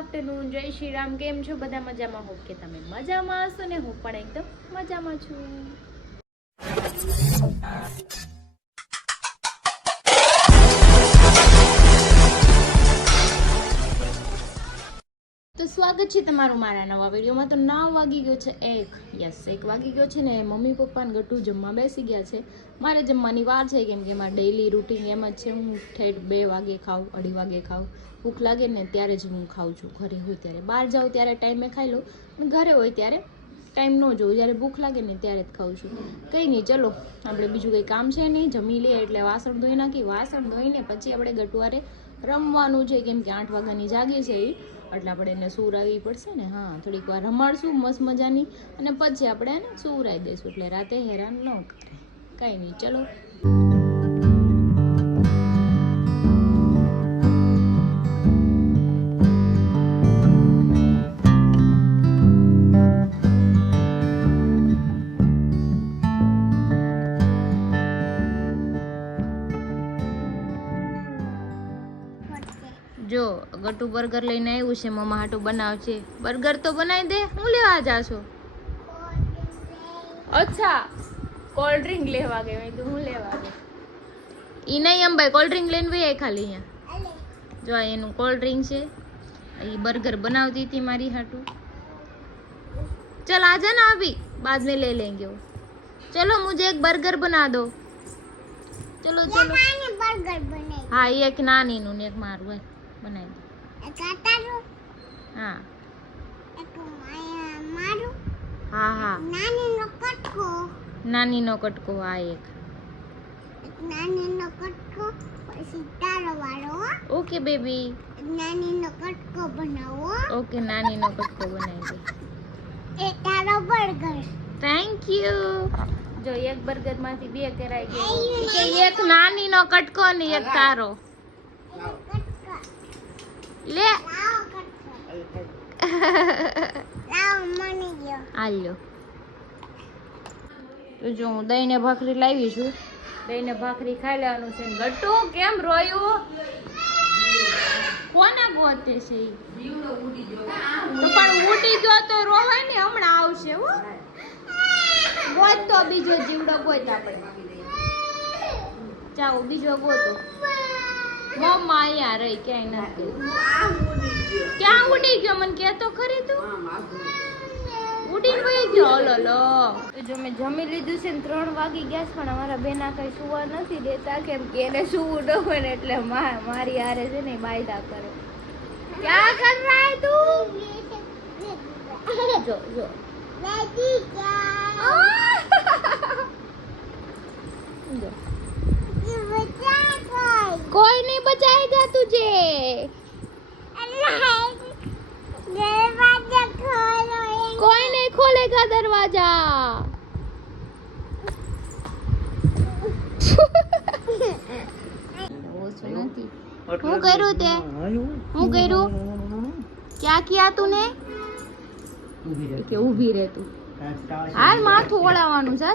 Afternoon, જય શ્રી રામ. કેમ છો બધા? મજામાં? હોપ કે તમે મજામાં હશો ને હું પણ એકદમ મજામાં છું. તો સ્વાગત છે તમારું મારા નવા વિડીયોમાં. તો 9 વાગી ગયો છે 1 વાગી ગયો છે ને મમ્મી પપ્પાને ગટુ જમવા બેસી ગયા છે. મારે જમવાની વાર છે કેમ કે મારા ડેઈલી રૂટીન એમ જ છે. હું ઠેઠ 2 વાગે ખાઉં, 2:30 વાગે ખાઉં. ભૂખ લાગે ને ત્યારે જ હું ખાઉં છું. ઘરે હોય ત્યારે, બહાર જાઉં ત્યારે ટાઈમે ખાઈ લઉં, ઘરે હોય ત્યારે ટાઈમ ન જોઉં, જ્યારે ભૂખ લાગે ને ત્યારે જ ખાઉં છું. કંઈ નહીં, ચલો આપણે બીજું કંઈ કામ છે નહીં, જમી લઈએ એટલે વાસણ ધોઈ નાખી. વાસણ ધોઈને પછી આપણે ગટુઆરે રમવાનું છે કેમ કે 8 વાગ્યાની જાગી છે એટલે આપણે એને સુવરાવવી પડશે ને. હા, થોડીક વાર રમાડશું મસ્ત મજાની અને પછી આપણે એને સુવરાવી દઈશું એટલે રાતે હેરાન ન કરે. કંઈ નહીં, ચલો. જો ગટુ બર્ગર લઈને આવ્યું છે, મમ્મા હાટું બનાવશે. બર્ગર તો બનાવી દે. હું લેવા જાશો? અચ્છા, કોલ્ડ ડ્રિંક લેવા ગઈ. મેં હું લેવા ગઈ ઈ નહીં અંબાઈ, કોલ્ડ ડ્રિંક લઈને વહી ખાલી અહીંયા. જો એનું કોલ્ડ ડ્રિંક છે. એ બર્ગર બનાવતી હતી મારી હાટું. चल आ जाना अभी, बाद में ले लेंगे वो. चलो मुझे एक बर्गर बना दो. चलो चलो. बर्गर बने. हाँ, एक नानी નું ને એક મારું હે બનાવી દો. એક આટાનું. હા. એક મારું. હા હા. નાનીનો કટકો. નાનીનો કટકો. હા, એક નાનીનો કટકો પછી તારો વાળો. Okay baby. નાનીનો કટકો બનાવો. ઓકે, નાનીનો કટકો બનાવી દે. એક તારો બર્ગર. Thank you. જો એક બર્ગર માંથી 2 કરાઈ ગયો કે એક નાનીનો કટકો ને એક તારો. લે લાવ મને ગયો. આલ્યો. તો જો હું દહીં ને ભાખરી લાવી છું. દહીં ને ભાખરી ખાઈ લેવાનું છે. ગટુ કેમ રોયું? કોના ગોતે છે? જીવડો ઉડી ગયો. તો પણ ઉડી ગયો તો રોવાય ને, હમણાં આવશે. હો ગોત તો બીજો જીવડો ગોત આપણે. જાઓ બીજો ગોતો. મમ્મા અહીંયા રહી, ક્યાંય નથી. ક્યાં ઉડી ગયો? મને કહેતો ખરી તું. ઉડીને વહી ગયો. હલો લો. જો મેં જમી લીધું છે ને 3 વાગી ગયા છે, પણ અમારા બેના કઈ સુવા નથી દેતા કેમ કે એને સુવું ન હોય ને એટલે મારી હારે છે ને બાયદા કરે. ક્યાં કર રહા હે તું? જો જો कोई नहीं बचाएगा तुझे. दरवाजा खोलो. कोई नहीं खोलेगा दरवाजा. હું કર્યું તે? હું કર્યું? क्या किया तूने? કે ઊભી રહે તું. હાલ માથું ઓળાવવાનું છે.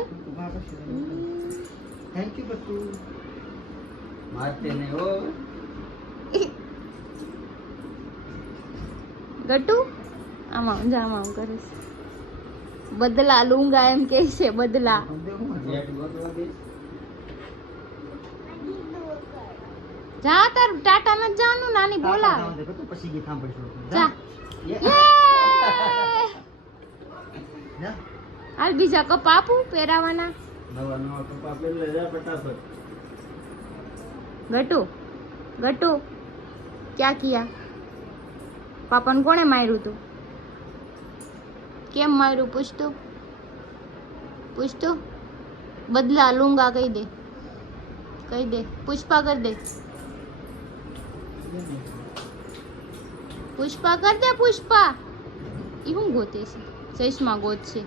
Thank you બટુ. મારતે ને ઓ ગટુ આમાં જામાં કરે છે. બદલા લૂંગા એમ કહે છે. બદલા. જા તાર ટાટા ન જાનું, નાની બોલા. પછી ગી થામ પડશે. જા. હાલ બીજા કપ આપું પહેરાવાના. નવા નવા કપ આપે લે જા ફટાફટ. ગટુ ગટુ ક્યાં કિયા? પાપાને કોણે માર્યું તું? કેમ માર્યું? પૂછતો પૂછતો. બદલા લૂંગા કહી દે. કહી દે. પુષ્પા કર દે. પુષ્પા કર દે. પુષ્પા ઈ હું ગોતે છે? ચશ્મા ગોત છે.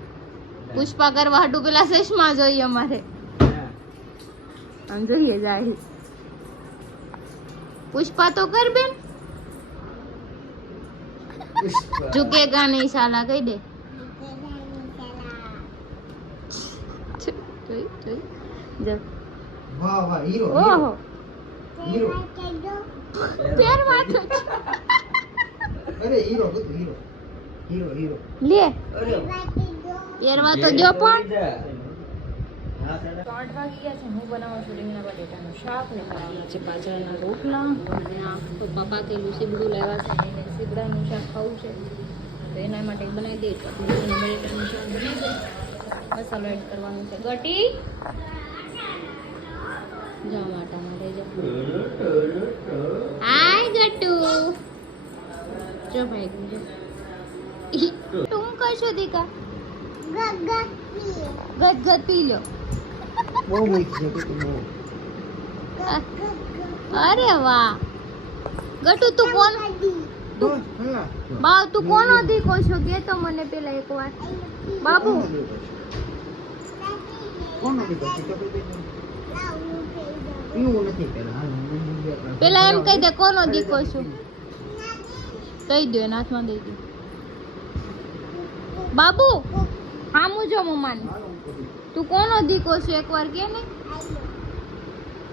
પુષ્પા કરવા હાટું પેલા ચશ્મા જોઈએ અમારે. આમ જોઈએ જાય. પુષ્પા તો કર બેન. ઝુકેગા નહીં સાલા કહી દે. વાહ વાહ હીરો. ઓહો હીરો. પહેરવા તો અરે હીરો બધું હીરો હીરો હીરો લે અરે પહેરવા તો દો પણ હા 8 વાગી ગયા છે. હું બનાવું છું રીંગણા બટેટાનું શાક ને બનાવવાના છે બાજરાના રોટલા અને આ તો પપ્પાથી સીબડું લેવા છે એને સીબડાનું શાક ખાવું છે તો એના માટે બનાવી દઈએ તો રીંગણા બટેટાનું શાક બનાવી દઈએ. મસાલો એડ કરવાનો છે. ગટી જા માટા માટે જા હાય ગટુ જો ભાઈ જો તું કશો દીકા ગદ પી લો. બહુ મીઠ છે કે બહુ અરે વાહ ગટુ તું કોણ હા બા તું કોનો દીકો છો કે તો મને પેલા એકવાર બાબુ કોણ નથી કરતી પીવું નથી પેલા એમ કહી દે કોનો દીકો છો દઈ દો એના હાથમાં દઈ દો બાબુ હામું જો મમ્માને તું કોનો દીકો છો એકવાર કે ને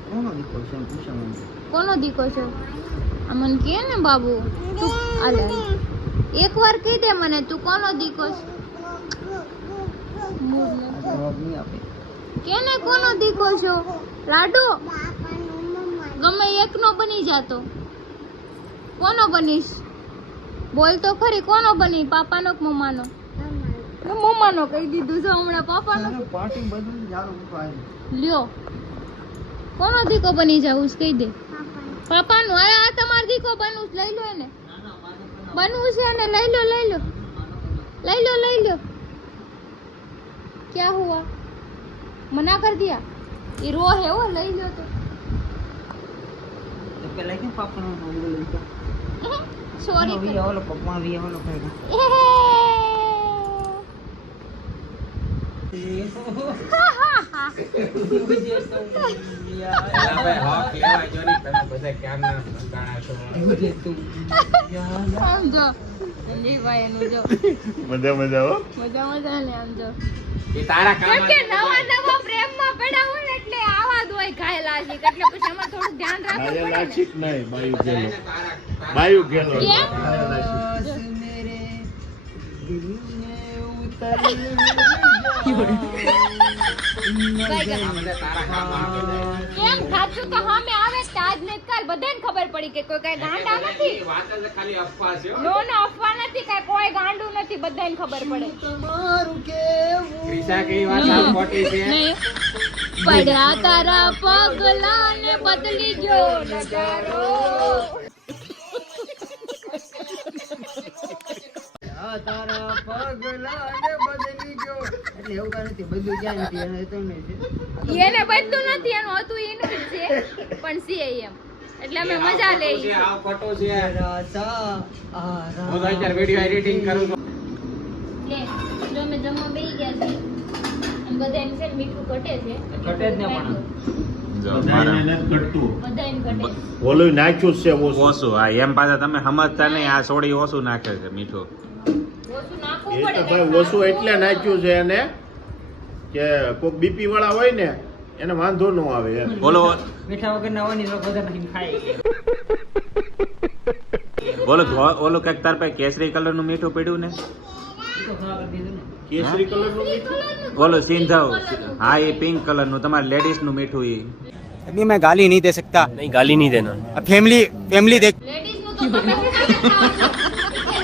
કોનો દીકરો છે પૂછા મને કોનો દીકો છો આ મને કે ને બાબુ તું આલે એકવાર કહી દે મને તું કોનો દીકો છો જવાબ નહીં આપે કે ને કોનો દીકો છો લાડુ ગમે એકનો બની જાતો કોનો બનીશ બોલ તો ખરી કોનો બની પાપાનો કે મમ્માનો મમ્માનો કહી દીધું છે હમણાં પાપાનો પાર્ટી બધું જારું ઉપાય લ્યો કોનો દીકો બની જાવું છે કહી દે પાપાનો અરે આ તમારો દીકો બનવું છે, લઈ લો એને બનવું છે ને લઈ લો લઈ લો લઈ લો લઈ લો क्या हुआ मना कर दिया ये रो है वो लई लो तो પેલા કેમ પાપનો બોલી તો सॉरी વી ઓલો પપ્પા વી ઓલો ખાય આમ જો સંજીવભાઈ એનું જો મજા ને આમ જો કેમ કે નવા પ્રેમમાં પડ્યા હોય ને એટલે આવા જ હોય ઘાયલા છે એટલે પછી એમાં થોડું ધ્યાન રાખવું પડે ને. બાયુ ગેલો કેમ? મેરે દિલ મે ઉતર કેમ સાચું તો સામે આવે તાજ ને કાલ બધાને ખબર પડી કે કોઈ કઈ ગાંડા નથી નો નો અફવા નથી કઈ કોઈ ગાંડું નથી બધાને ખબર પડે તમારું કેવું નહીં. પડ્યા તારા પગલા ને બદલી ગયો નજારો આ તારા પગલા ને બદલી ગયો એટલે એવું કાંઈ નથી બધું ક્યાં નથી એને તો નહીં છે એને બધું નથી એનું હતું એનું જ છે પણ છે એમ એટલે અમે મજા લઈ રાજા આરા લે જો અમે જમવા બેસી ગયા છે અને બધા એમ છે ને મીઠું ઘટે છે ઘટે જ ને પણ. બધા એમ ઘટે ઓલું નાખ્યું છે ઓછું હા એમ પાછા તમે સમજતા નહીં આ સોડી ઓછું નાખે છે મીઠું ઓછું નાખવું એ પડે તો ભાઈ ઓછું એટલે નાખ્યું છે એને કે કોઈક બીપી વાળા હોય ને એને વાંધો ન આવે એમ. બોલો મીઠા વગર ના હોય ને તો બધા નાખીને ખાય બોલો ઓલું કઈક તાર પાસે કેસરી કલર નું મીઠું પડ્યું ને ઈ તો ખરા કરી દીધું ને કેસરી કલર નું મીઠું બોલો સિંધાવ હા એ પિંક કલર નું તમારે લેડીઝ નું મીઠું એ अभी मैं गाली नहीं दे सकता नहीं गाली नहीं देना अब फैमिली देख લેડીઝ નું તો તમે શું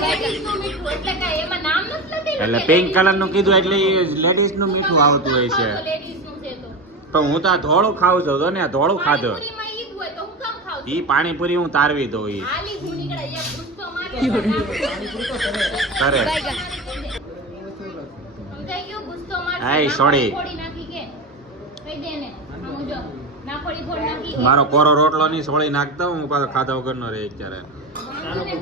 લેડીઝ નું મીઠું એટલે કાંઈ એમાં નામ નથી લખેલું એટલે પિંક કલર નું કીધું એટલે લેડીઝ નું મીઠું આવતું હોય છે લેડીઝ નું છે તો પણ હું તો આ ધોળું ખાવું છું તો ને આ ધોળું ખાધો પાણીપુરીમાં ઈ જ હોય તો હું કામ ખાવ છું? ઈ પાણીપુરી હું તારવી દઉં ઈ હાલી હું નીકળે એક ગુસ્સો મારે કરે સમજાઈ ગયું ગુસ્સો મારે આય, sorry. ફોડી નાખી કે કહી દે ને આમ જો નાખોડી ફોડ નાખી કે મારો કોરો રોટલો ની સોળી નાખતા હું પાછો ખાધા વગર નો રહે અત્યારે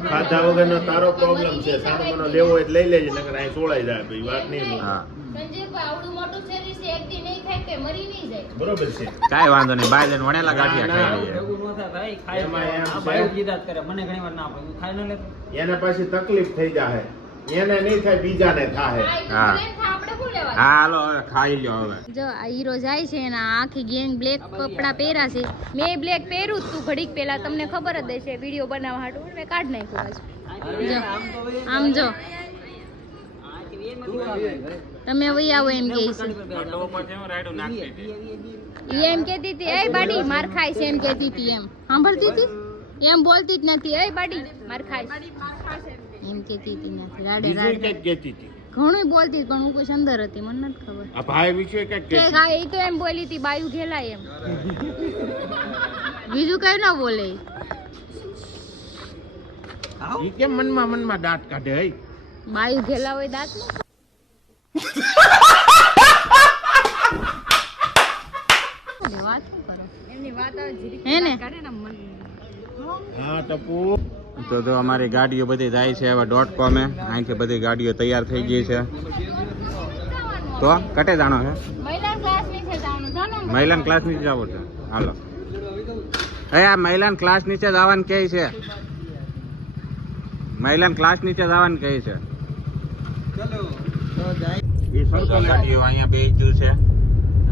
ખાધા વગરનો તારો પ્રોબ્લેમ છે સાનો મનો લેવો હોય લઈ લેજે નકર અહીં સોળાઈ જાય પછી વાત નહીં હા સંજીવભાઈ આવડું મોટું શરીર છે એક દી નહીં ખાય કે મરી નહીં જાય બરોબર છે કાંઈ વાંધો નહીં બાય જઈને વણેલા ગાંઠિયા ખાઈ લઈએ એવું ન થાય ભાઈ ખાય એમાં એમ આ છે. ભાઈ જીદાત કરે મને ઘણી વાર ના આપે હું ખાઈ ન લેતો એને પછી તકલીફ થઈ જાય એને નહીં થાય બીજાને થાય હા. આપણે શું લેવા હા હાલો હવે ખાઈ લ્યો હવે જો આ હીરો જાય છે ને આ આખી ગેંગ બ્લેક કપડા પહેર્યા છે મેં બ્લેક પહેર્યું જ તું ઘડીક પહેલા તમને ખબર જ હશે વિડીયો બનાવવા હાટું મેં કાઢ નાખ્યું જો આમ જો તમે વહી આવો એમ કે છે ઈ એમ કહેતી હતી એ બાડી માર ખાય છે એમ કહેતી હતી એમ સાંભળતી હતી એમ બોલતી જ નથી એ બાડી માર ખાય એમ કહેતી હતી નથી રાડે બીજું રાડે કંઈક કહેતી હતી. ઘણું બોલતી પણ હું કુછ અંદર હતી મને નથી ખબર આ ભાઈ વિશે કંઈક કે કહેતી. હા એ તો એમ બોલી હતી બાયું ઘેલાય એમ બીજું કઈ ના બોલે ઈ કેમ મનમાં દાંત કાઢે હઈ? બાયું ઘેલા હોય દાંત વાત શું કરો હે ને હા ટપુ. તો અમારી ગાડીઓ બધી જાય છે હવે .com અહીંથી બધી ગાડીઓ તૈયાર થઈ ગઈ છે તો કટે જાણો છે મહિલા ક્લાસ નીચે જવાનું જાનો મહિલાન ક્લાસ નીચે જવું છે હાલો એ આ મહિલાન ક્લાસ નીચે જવાનું કહે છે મહિલાન ક્લાસ નીચે જવાનું કહે છે એ સરકાર ગાડીઓ અહીંયા બેચ્યું છે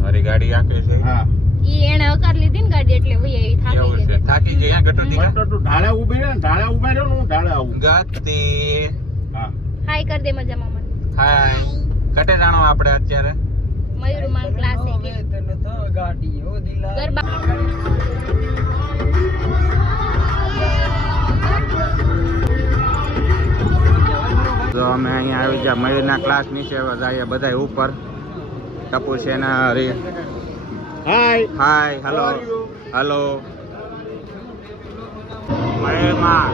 મારી ગાડી આપે છે હા ઈ એને હકાર લીધી ને ગાડી એટલે વહી આવી થાકી એવું છે ગઈ થાકી ગઈ આ ગટો દીકરા તો તું ઢાળે ઊભી રહે ને ઢાળે ઊભા રહ્યો ને હું ઢાળે આવું. ગતી હા હાય કર દે મજામાં મને હાય કટે જાણો આપણે અત્યારે મયુરમાન ક્લાસ છે કે ગરબા તો અમે અહીંયા આવી ગયા મયુરના ક્લાસ નીચે હવે જઈએ બધા ઉપર ટપુ છે ને હરી હાય હાય હલો હલો મયુરમાં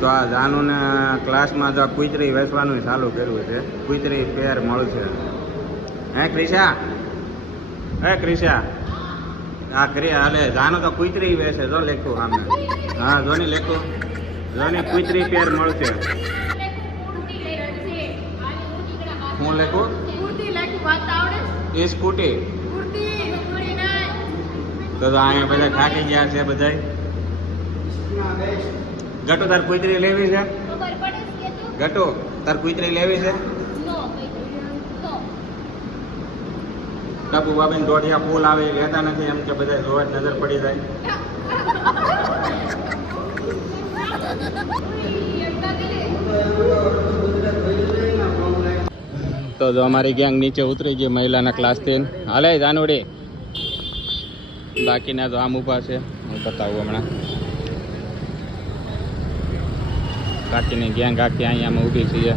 તો આ જાનુને ક્લાસમાં તો કુતરી વેચવાનું ચાલુ કર્યું છે કુતરી પેર મળશે હે ક્રિશા હે ક્રિશા આ હાલે જાનુ તો કુતરી વેચે જો લેખું સામે હા જોની લેખું જોની કુતરી પેર મળશે હું લેખું એ સ્કૂટી તો અહીંયા બધા થાકી ગયા છે બધા ગટુ તાર કુતરી લેવી છે ખબર પડે છે તો ગટુ તાર કુતરી લેવી છે નો નો ટપુ બાબીને દોઢિયા ફૂલ આવે એ લેતા નથી એમ કે બધા જોવા જ નજર પડી જાય તો જો અમારી ગેંગ નીચે ઉતરી ગઈ મહિલાના ક્લાસથી હાલે જાનુડી બાકીના તો આમ ઊભા છે હું બતાવું હમણાં બાકીની ગેંગ આખી અહીંયા ઊભી છીએ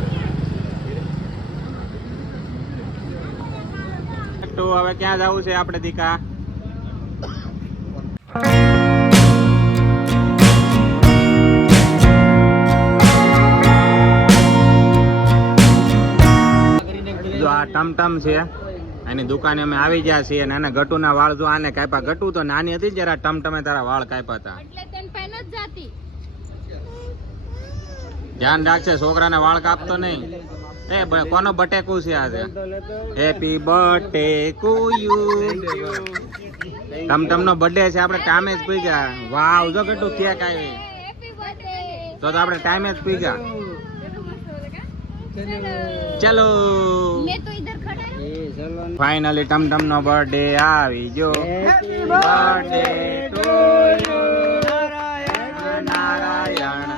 તો હવે ક્યાં જવું છે આપણે દીકા જો આ ટમટમ છે એની દુકાને અમે આવી ગયા છીએ અને આના ગટુના વાળ જો આને કાપ્યા ગટુ તો નાની હતી જરા ટમટમે તારા વાળ કાપ્યા હતા એટલે તેન પેન જ જાતી ધ્યાન રાખશે છોકરાના વાળ કાપતો નહીં એ કોનો બટેકુ છે આજે હેપી બટેકુ યુ ટમટમ નો બર્થડે છે આપણે ટાઈમે જ પી ગયા વાવ જો ગટુ કેક આવી હેપી બર્થડે તો આપણે ટાઈમે જ પી ગયા ચલો मैं तो इधर खड़ा हूँ ફાઇનલી ટમટમ નો બર્થડે આવી ગયો બર્થડે ટુ યુ નારાયણ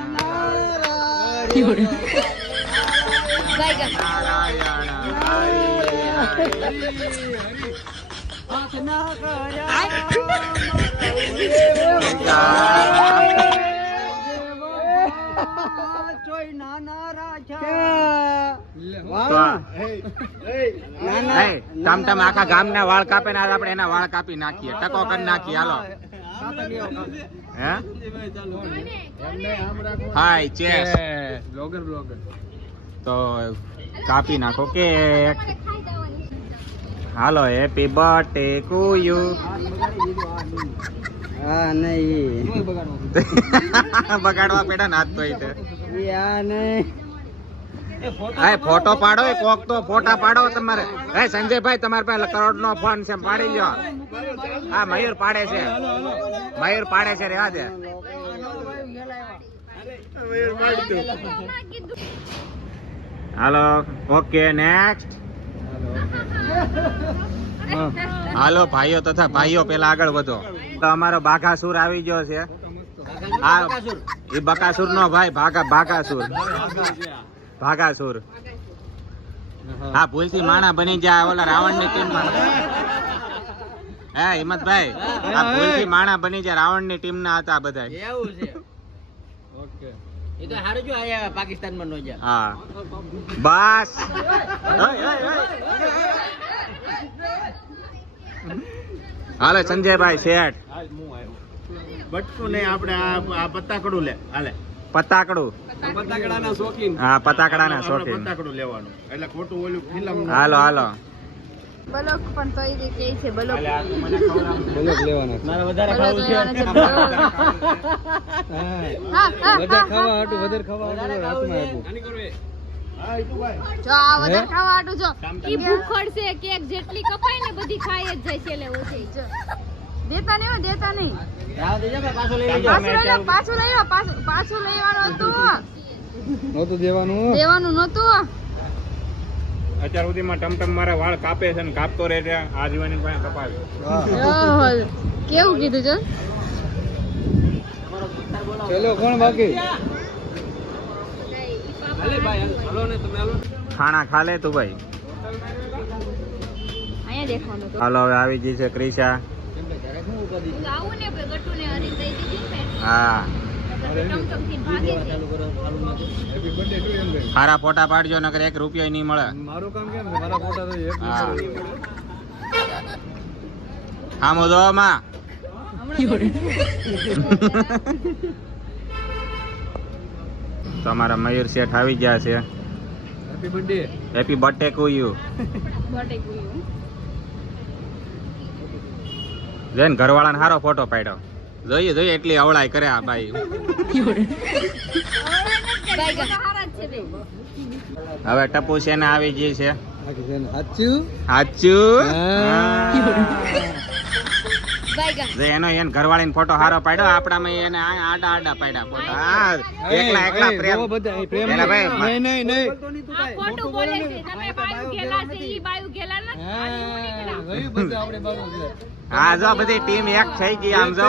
गाएगा નારાયણ ટમટમ આખા ગામના વાળ કાપે ને આપણે એના વાળ કાપી નાખીએ ટકો કરી નાખીએ હાલો હે હાય ચેસ તો કાપી નાખો cake. Hello happy birthday to you. હા નહીં બગાડવા પેડા નાચ તો ઈ તે. આ નહીં હા ફોટો પાડો એ કોક તો ફોટા પાડો તમારે. હે સંજયભાઈ તમારી પાસે કરોડ નો ફોન છે પાડી લ્યો. હા મયુર પાડે છે, મયુર પાડે છે રેવા દે. Hello okay next. હાલો ભાઈઓ તથા ભાઈઓ પેલા આગળ વધો. તો અમારો બાઘાસુર આવી ગયો છે. હા એ બકાસુર નો ભાઈ ભાગાસુર. ભાગાસુર. હા ભૂલથી માણા બની જાય ઓલા રાવણ ની ટીમ માં. હે હિંમતભાઈ આ ભૂલથી માણા બની જાય રાવણ ની ટીમ ના હતા બધા. એવું છે ઓકે એ તો હારું જો આયા પાકિસ્તાન માં નો જા. હા બસ. હાલો સંજયભાઈ શેઠ. બટકું નહીં આપણે આ પત્તાકડું લે હાલે. પતાકડું. હા પતાકડાના શોખીન. પત્તાકડું લેવાનું એટલે ખોટું ઓલું ફિલ્મ હાલો હાલો. બલોક પણ તો એ કે છે બલોક. મારે વધારે ખાવું છે હા હા વધારે ખાવા હાટું વધારે ખાવા હાટું હાથમાં હતું હા ઈટુભાઈ જો આ વધારે ખાવા આટું જો ઈ ભૂખડ છે કેક જેટલી કપાય ને બધી ખાઈ જ જાય છે. એટલે ઓછી જો દેતા નહીં હો, દેતા નહીં. રાવ દેજો ભાઈ પાછો લઈ લેજો પાછું લઈ લો પાછું લેવાનું હતું. નહોતું દેવાનું દેવાનું નતું. અત્યાર સુધીમાં ટમટમ મારા વાળ કાપે છે ને કાપતો રહે છે. આ જીવાની પાસે કપાવે. ઓહો, કેવું કીધું જો. ચલો કોણ બાકી ખાણા ખા લે તું ભાઈ. અહીંયા દેખવાનું તો હાલો હવે આવી ગઈ છે ક્રિશા. આવું ને ગટુ ને હરી દઈ દીધી ને હા ટમટમથી ભાગે છે. સારા ફોટા પાડજો નકર 1 રૂપિયો નહીં મળે. મારું કામ કેમ છે મારા ફોટા તો એક હા હા મોદો માં તમારા મયુર શેઠ આવી ગયા છે. Happy birthday happy birthday to you. બટે ગયું. જઈને ઘરવાળાને સારો ફોટો પાડ્યો. જોઈએ એટલી અવળાઈ કરે આ બાઈ. હારા જ છે બે. હવે ટપુ સેના આવી ગઈ છે. સાચું સાચું. બાયગા જે એનો ઘરવાળીને ફોટો સારો પાડ્યો આપણામાં એને આડા પાડ્યા ફોટા. હા એકલા પ્રેમ. એલા ભાઈ નહીં આ ખોટું બોલે છે. તમે બાયુ ગેલા છે ઈ બાયુ ગેલા ને આપણે બાબુ છે હા જો બધી ટીમ એક થઈ ગઈ આમ જો.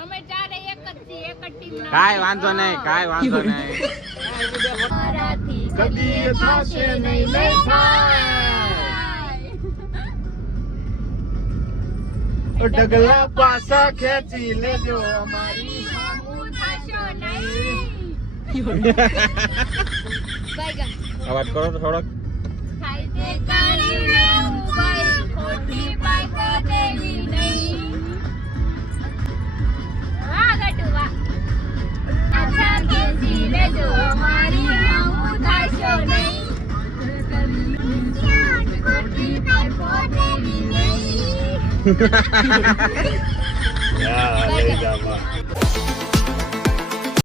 અમે ચારે એક જ છીએ એક જ ટીમ ના. કાંઈ વાંધો નહીં. મારાથી કદી થશે નહીં ડગલા પાસા ખેંચી લેજો અમારી. હું થશો નહીં. બાયગા અવાજ કરો તો થોડોક. થાય તે કરી લેવું ભાઈ ખોટી બાઈક દેવી નહીં. વાહ ગટુ વાહ. આછા ખેંચી લેજો અમારી હું થશો નહીં. ખોટી બાઈક દેવી નહીં. બાયગા